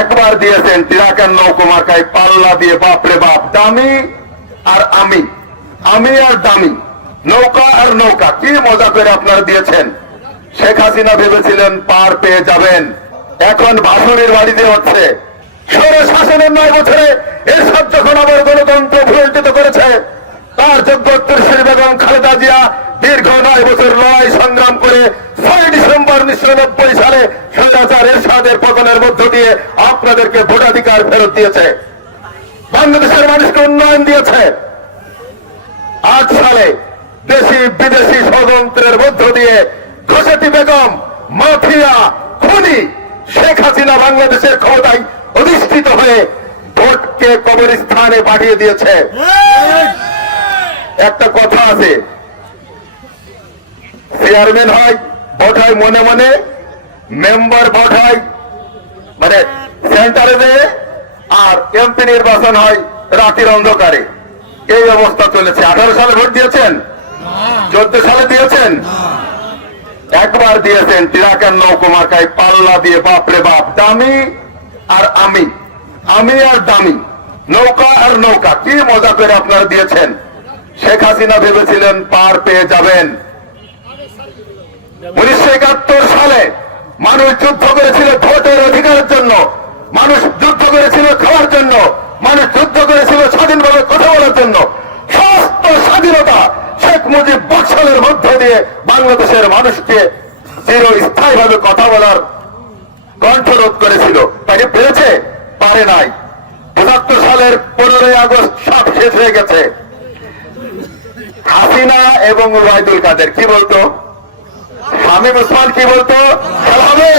একবার দিয়েছেন তিরাকার নৌকো মার্কায় পাল্লা দিয়ে, বাপরে বাপ, দামি আর আমি, আমি আর দামি, নৌকা আর নৌকা, কি মজা করে আপনারা দিয়েছেন। শেখ হাসিনা ভেবেছিলেন পার পেয়ে যাবেন, এখন ভাসুরের বাড়িতে হচ্ছে। সরে শাসনের 9 বছরে এরশাদ যখন আবার গণতন্ত্র ভুলটিত করেছে, তার যোগ্য উত্তরসূরি বেগম খালেদা জিয়া দীর্ঘ 9 বছর লড়াই সংগ্রাম করে 6 ডিসেম্বর 1990 সালে স্বৈরাচার এরশাদের পতনের মধ্য দিয়ে আপনাদেরকে ভোটাধিকার ফেরত দিয়েছে, বাংলাদেশের মানুষকে উন্নয়ন দিয়েছে। 8 সালে দেশি বিদেশি ষড়যন্ত্রের মধ্য দিয়ে ঘোষেটি বেগম, মাফিয়া, খুনি শেখ হাসিনা বাংলাদেশের ক্ষমতায় অধিষ্ঠিত হয়ে ভোটকে কবরস্থানে পাঠিয়ে দিয়েছে। একটা কথা আছে, চেয়ারম্যান হয় ভোট হয় মনে মনে, মেম্বার ভোট হয় মানে সেন্টারে দেয়, আর এমপি নির্বাচন হয় রাতের অন্ধকারে। এই অবস্থা চলেছে। 18 সালে ভোট দিয়েছেন, 14 সালে দিয়েছেন, একবার দিয়েছেন তিরাকার নৌকো মার্কায় পাল্লা দিয়ে, বাপরে বাপ, দামি আর আমি, আমি আর দামি, নৌকা আর নৌকা, কি মজা করে আপনারা দিয়েছেন। শেখ হাসিনা ভেবেছিলেন পার পেয়ে যাবেন। 1971 সালে মানুষ যুদ্ধ করেছিল ভোটের অধিকারের জন্য, মানুষ যুদ্ধ করেছিল খাওয়ার জন্য, মানুষ যুদ্ধ করেছিল স্বাধীনভাবে কথা বলার জন্য। সমস্ত স্বাধীনতা শেখ মুজিব বক্সলের মধ্য দিয়ে বাংলাদেশের মানুষকে চিরস্থায়ীভাবে কথা বলার কণ্ঠরোধ করেছিল। তাকে পেরেছে? পারে নাই। ৭৫ সালের 15ই আগস্ট সব শেষ হয়ে গেছে। হাসিনা এবং ওবায়দুল কাদের কি বলতো? শামীম ওসমান কি বলতো? খেলা হবে।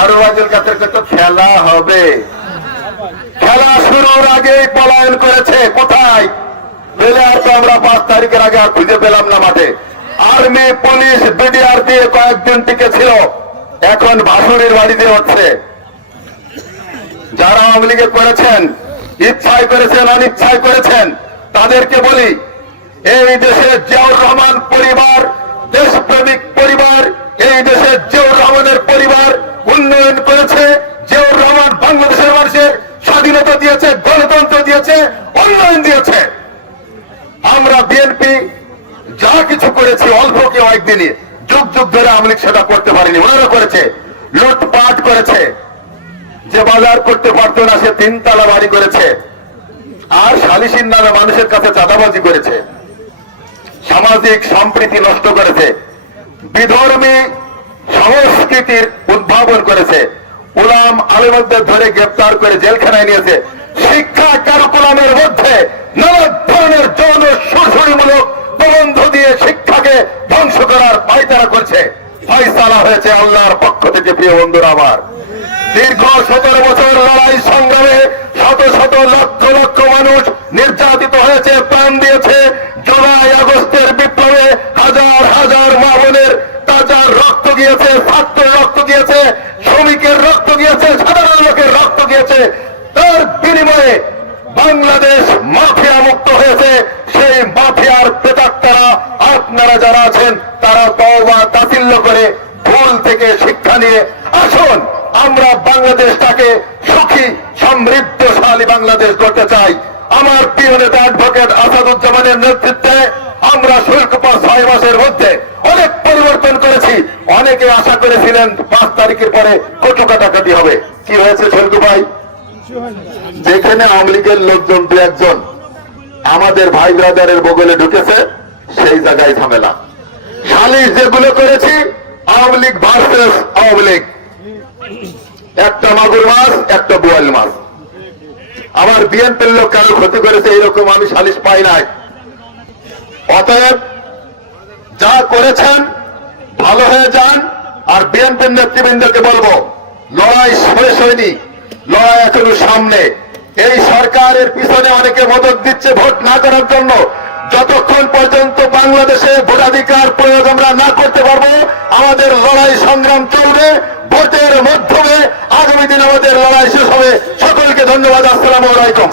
আর ওবায়দুল কাদের তো খেলা হবে। খেলা শুরুর আগেই পলায়ন করেছে। কোথায়? প্লেয়ার তো আমরা 5 তারিখের আগে আর খুঁজে পেলাম না মাঠে। আর্মি, পুলিশ, বিডিআর দিয়ে কয়েকদিন টিকে ছিল, এখন ভাসুরের বাড়িতে হচ্ছে। যারা আওয়ামী লীগে করেছেন, ইচ্ছায় করেছেন, অনিচ্ছায় করেছেন, তাদেরকে বলি, এই দেশের জিয়াউর রহমান পরিবার দেশপ্রেমিক পরিবার, এই দেশের জিয়াউর রহমানের পরিবার উন্নয়ন করেছে। জিয়াউর রহমান বাংলাদেশের মানুষের স্বাধীনতা দিয়েছে, গণতন্ত্র দিয়েছে, উন্নয়ন দিয়েছে। আমরা বিএনপি যা কিছু করেছি অল্প কি একদিনই, যুগ যুগ ধরে আওয়ামী লীগ সেটা করতে পারেনি। ওনারা করেছে, লুটপাট করেছে, যে বাজার করতে পারতো না সে 3 তলা বাড়ি করেছে, আর সালিসির নামে মানুষের কাছে চাঁদাবাজি করেছে, সামাজিক সম্প্রীতি নষ্ট করেছে, বিধর্মী সংস্কৃতির উদ্ভাবন করেছে, উলাম আলেমদের ধরে গ্রেপ্তার করে জেলখানায় নিয়েছে, শিক্ষা কারিকুলামের মধ্যে নানা ধরনের যৌন শোষণমূলক প্রবন্ধ দিয়ে শিক্ষাকে ধ্বংস করার পায়তারা করছে। ফয়সালা হয়েছে আল্লাহর পক্ষ থেকে। প্রিয় বন্ধুরা আমার, দীর্ঘ 17 বছর লড়াই সংগ্রামে শত শত লক্ষ লক্ষ মানুষ নির্যাতিত হয়েছে, প্রাণ দিয়েছে। জুলাই আগস্টের বিপ্লবে হাজার হাজার মা বোনের তাজা রক্ত গিয়েছে, ছাত্রের রক্ত গিয়েছে, শ্রমিকের রক্ত গিয়েছে, সাধারণ লোকের রক্ত গিয়েছে। তার বিনিময়ে বাংলাদেশ মাফিয়া মুক্ত হয়েছে। সেই মাফিয়ার প্রেতাত্মারা আপনারা যারা আছেন, তারা তওবা তাসিল্য করে ভুল থেকে শিক্ষা নিয়ে আসুন। আমরা বাংলাদেশটাকে সুখী সমৃদ্ধশালী বাংলাদেশ করতে চাই। আমার প্রিয় নেতা অ্যাডভোকেট আসাদুজ্জামানের নেতৃত্বে আমরা শুল্কপর 6 মাসের মধ্যে অনেক পরিবর্তন করেছি। অনেকে আশা করেছিলেন 5 তারিখের পরে কচু কাটাকাটি হবে। কি হয়েছে শুল্ক ভাই? যেখানে আওয়ামী লীগের লোকজন 2 একজন আমাদের ভাই ব্রাদারের বগলে ঢুকেছে, সেই জায়গায় ঝামেলা। সালিশ যেগুলো করেছি, আওয়ামী লীগ ভার্সেস আওয়ামী লীগ, একটা মাগুর মাছ, একটা বোয়াল মাছ। আমার বিএনপির লোক কারো ক্ষতি করেছে এইরকম আমি সালিশ পাই নাই। অতএব যা করেছেন ভালো হয়ে যান। আর বিএনপির নেতৃবৃন্দকে বলবো, লড়াই শেষ হয়নি, লড়াই এখনো সামনে। এই সরকারের পিছনে অনেকে মদত দিচ্ছে ভোট না করার জন্য। যতক্ষণ পর্যন্ত বাংলাদেশে ভোটাধিকার প্রয়োগ আমরা না করতে পারবো, আমাদের লড়াই সংগ্রাম চলবে। ভোটের মাধ্যমে আগামী দিন আমাদের লড়াই শেষ হবে। সকলকে ধন্যবাদ। আসসালামু আলাইকুম।